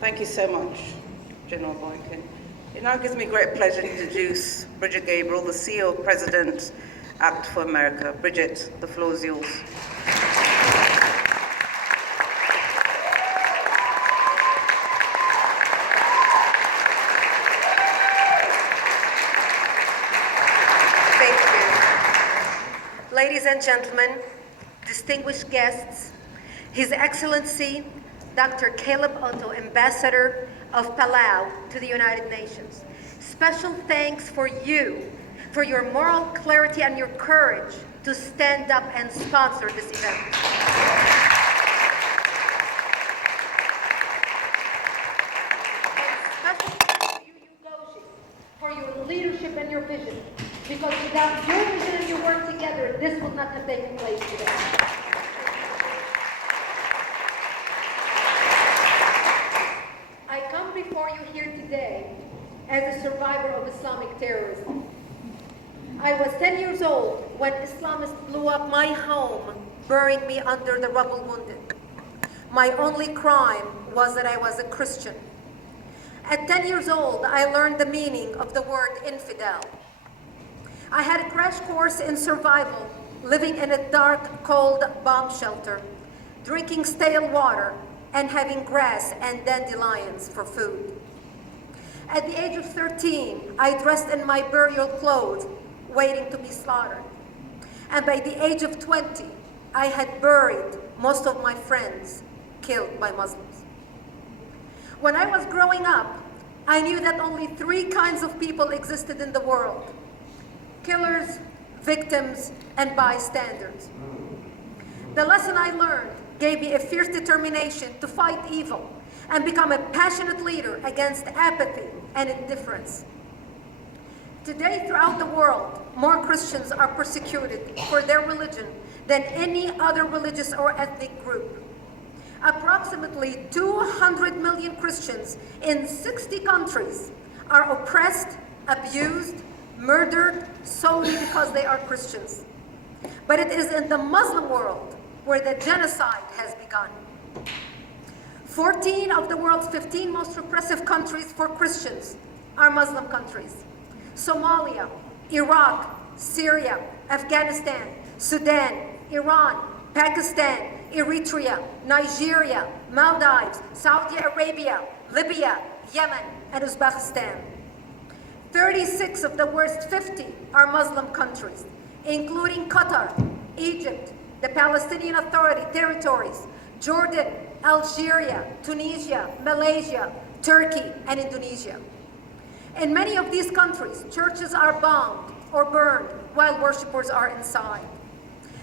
Thank you so much, General Boykin. It now gives me great pleasure to introduce Brigitte Gabriel, the CEO, President, Act for America. Brigitte, the floor is yours. Thank you. Ladies and gentlemen, distinguished guests, His Excellency, Dr. Caleb Otto, Ambassador of Palau to the United Nations. Special thanks for you, for your moral clarity and your courage to stand up and sponsor this event. And special thanks to you, Ugoshi, for your leadership and your vision, because without your vision and your work together, this would not have taken place today. Before you here today as a survivor of Islamic terrorism. I was 10 years old when Islamists blew up my home, burying me under the rubble wounded. My only crime was that I was a Christian. At 10 years old, I learned the meaning of the word infidel. I had a crash course in survival, living in a dark, cold bomb shelter, drinking stale water, and having grass and dandelions for food. At the age of 13, I dressed in my burial clothes, waiting to be slaughtered. And by the age of 20, I had buried most of my friends killed by Muslims. When I was growing up, I knew that only 3 kinds of people existed in the world: killers, victims, and bystanders. The lesson I learned gave me a fierce determination to fight evil and become a passionate leader against apathy and indifference. Today, throughout the world, more Christians are persecuted for their religion than any other religious or ethnic group. Approximately 200 million Christians in 60 countries are oppressed, abused, murdered solely because they are Christians. But it is in the Muslim world where the genocide has begun. 14 of the world's 15 most repressive countries for Christians are Muslim countries: Somalia, Iraq, Syria, Afghanistan, Sudan, Iran, Pakistan, Eritrea, Nigeria, Maldives, Saudi Arabia, Libya, Yemen, and Uzbekistan. 36 of the worst 50 are Muslim countries, including Qatar, Egypt, the Palestinian Authority territories, Jordan, Algeria, Tunisia, Malaysia, Turkey, and Indonesia. In many of these countries, churches are bombed or burned while worshippers are inside.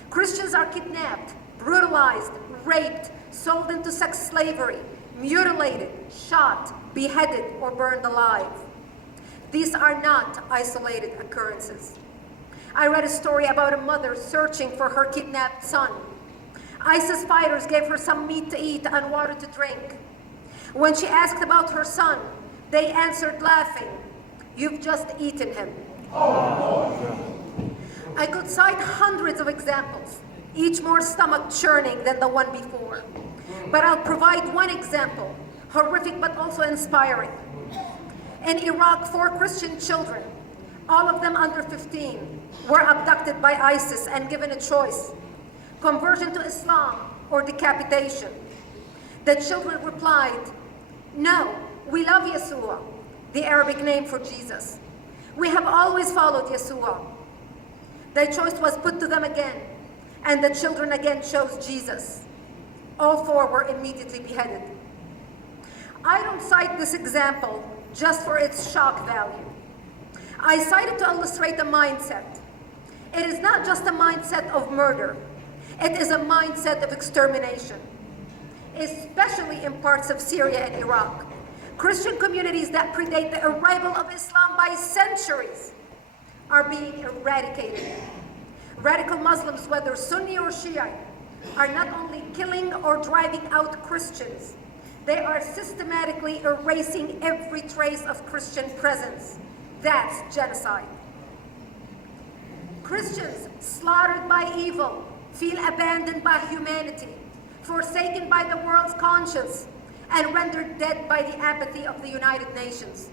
Christians are kidnapped, brutalized, raped, sold into sex slavery, mutilated, shot, beheaded, or burned alive. These are not isolated occurrences. I read a story about a mother searching for her kidnapped son. ISIS fighters gave her some meat to eat and water to drink. When she asked about her son, they answered laughing, "You've just eaten him." I could cite hundreds of examples, each more stomach churning than the one before. But I'll provide one example, horrific but also inspiring. In Iraq, 4 Christian children, all of them under 15, were abducted by ISIS and given a choice: conversion to Islam or decapitation. The children replied, "No, we love Yeshua," the Arabic name for Jesus. "We have always followed Yeshua." The choice was put to them again, and the children again chose Jesus. All 4 were immediately beheaded. I don't cite this example just for its shock value. I cite it to illustrate a mindset. It is not just a mindset of murder. It is a mindset of extermination, especially in parts of Syria and Iraq. Christian communities that predate the arrival of Islam by centuries are being eradicated. Radical Muslims, whether Sunni or Shia, are not only killing or driving out Christians, they are systematically erasing every trace of Christian presence. That's genocide. Christians slaughtered by evil feel abandoned by humanity, forsaken by the world's conscience, and rendered dead by the apathy of the United Nations.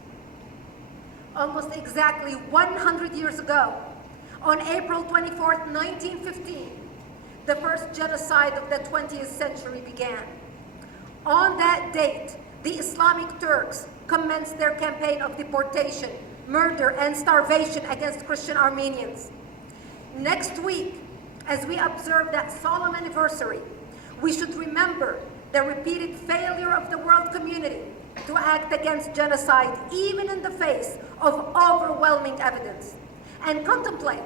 Almost exactly 100 years ago, on April 24th, 1915, the first genocide of the 20th century began. On that date, the Islamic Turks commenced their campaign of deportation, murder, and starvation against Christian Armenians. Next week, as we observe that solemn anniversary, we should remember the repeated failure of the world community to act against genocide, even in the face of overwhelming evidence, and contemplate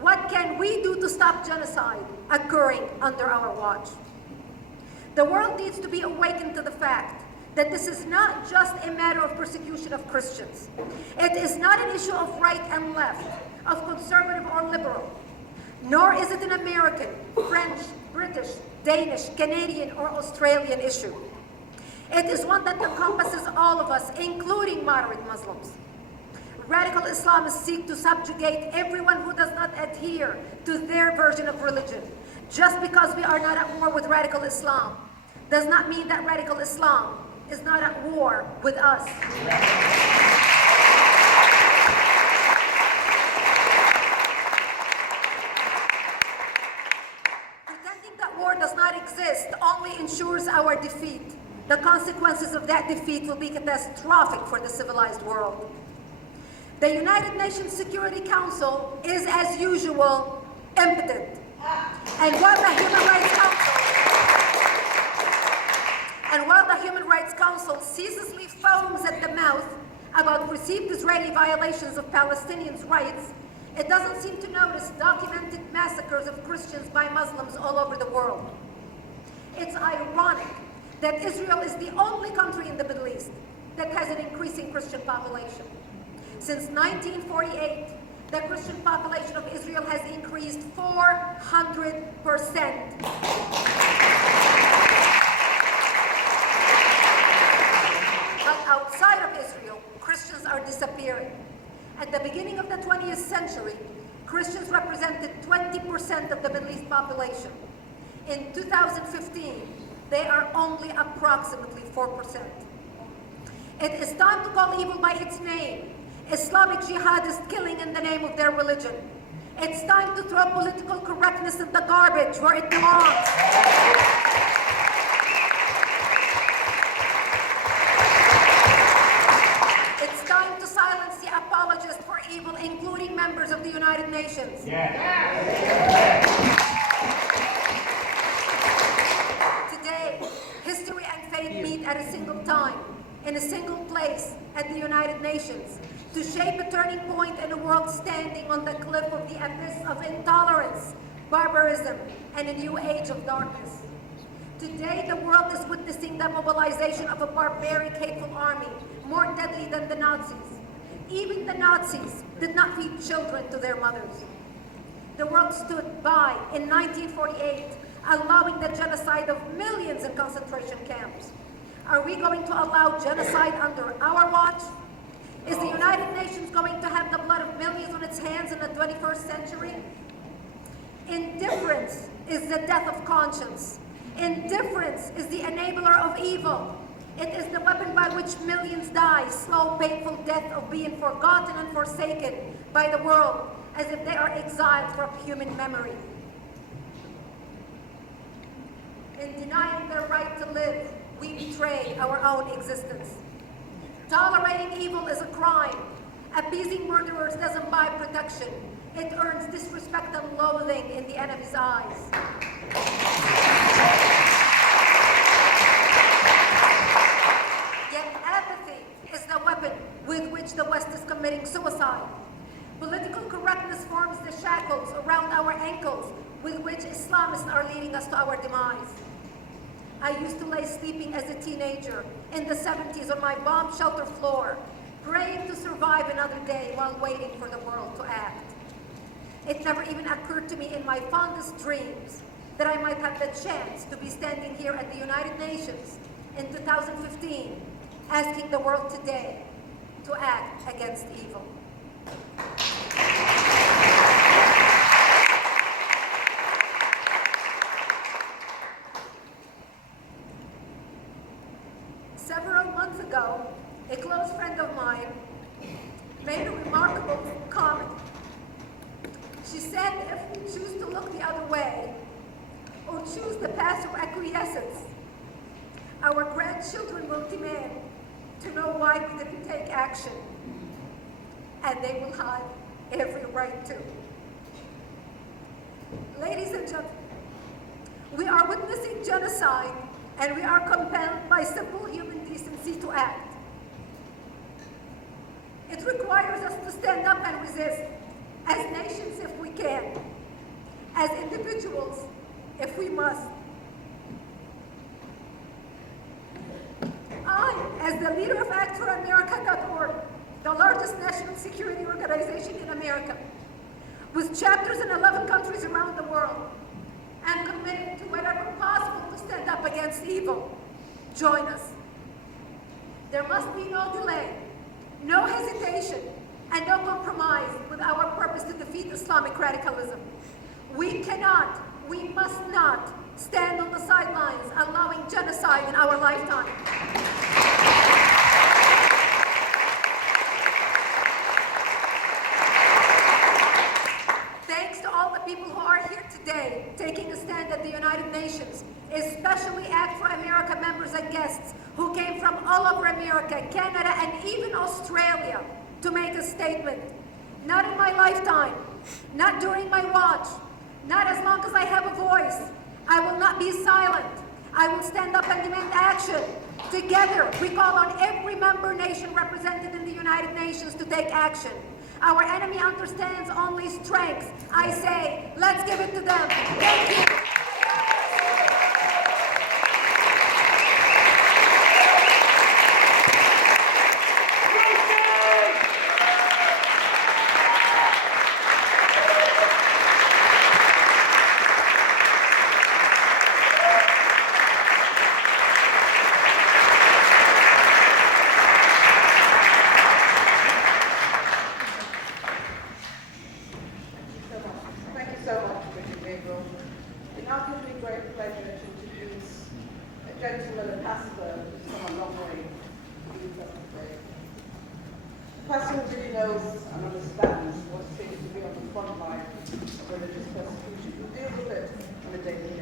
what can we do to stop genocide occurring under our watch. The world needs to be awakened to the fact that this is not just a matter of persecution of Christians. It is not an issue of right and left, of conservative or liberal, nor is it an American, French, British, Danish, Canadian, or Australian issue. It is one that encompasses all of us, including moderate Muslims. Radical Islamists seek to subjugate everyone who does not adhere to their version of religion. Just because we are not at war with radical Islam does not mean that radical Islam is not at war with us. Pretending that war does not exist only ensures our defeat. The consequences of that defeat will be catastrophic for the civilized world. The United Nations Security Council is, as usual, impotent. And while the Human Rights Council ceaselessly foams at the mouth about perceived Israeli violations of Palestinians' rights, it doesn't seem to notice documented massacres of Christians by Muslims all over the world. It's ironic that Israel is the only country in the Middle East that has an increasing Christian population. Since 1948, the Christian population of Israel has increased 400%. But outside of Israel, Christians are disappearing. At the beginning of the 20th century, Christians represented 20% of the Middle East population. In 2015, they are only approximately 4%. It is time to call evil by its name. Islamic jihad is killing in the name of their religion. It's time to throw political correctness in the garbage where it belongs. It's time to silence the apologists for evil, including members of the United Nations. Today, history and faith meet at a single time, in a single place at the United Nations, to shape a turning point in a world standing on the cliff of the abyss of intolerance, barbarism, and a new age of darkness. Today, the world is witnessing the mobilization of a barbaric, hateful army, more deadly than the Nazis. Even the Nazis did not feed children to their mothers. The world stood by in 1948, allowing the genocide of millions in concentration camps. Are we going to allow genocide under our watch? Is the United Nations going to have the blood of millions on its hands in the 21st century? Indifference is the death of conscience. Indifference is the enabler of evil. It is the weapon by which millions die, slow, painful death of being forgotten and forsaken by the world, as if they are exiled from human memory. In denying their right to live, we betray our own existence. Tolerating evil is a crime. Appeasing murderers doesn't buy protection. It earns disrespect and loathing in the enemy's eyes. Yet apathy is the weapon with which the West is committing suicide. Political correctness forms the shackles around our ankles with which Islamists are leading us to our demise. I used to lay sleeping as a teenager in the 70s on my bomb shelter floor, praying to survive another day while waiting for the world to act. It never even occurred to me in my fondest dreams that I might have the chance to be standing here at the United Nations in 2015, asking the world today to act against evil. a close friend of mine, made a remarkable comment. She said, if we choose to look the other way, or choose the path of acquiescence, our grandchildren will demand to know why we didn't take action, and they will have every right to. Ladies and gentlemen, we are witnessing genocide, and we are compelled by simple human decency to act. It requires us to stand up and resist, as nations if we can, as individuals if we must. I, as the leader of ActForAmerica.org, the largest national security organization in America, with chapters in 11 countries around the world, am committed to whatever possible to stand up against evil. Join us. There must be no delay, no hesitation, and no compromise with our purpose to defeat Islamic radicalism. We cannot, we must not stand on the sidelines allowing genocide in our lifetime. Thanks to all the people who are here today taking a stand at the United Nations, especially Act for America members and guests who came from all over America, Canada, and even Australia to make a statement. Not in my lifetime, not during my watch, not as long as I have a voice. I will not be silent. I will stand up and demand action. Together, we call on every member nation represented in the United Nations to take action. Our enemy understands only strength. I say, let's give it to them. Thank you. Thank you so much, Brigitte Gabriel. It now gives me great pleasure to introduce a gentleman ambassador who's come a long way to be with us today. The person who really knows and understands what it is to be on the front line of religious persecution, who deals with it on a daily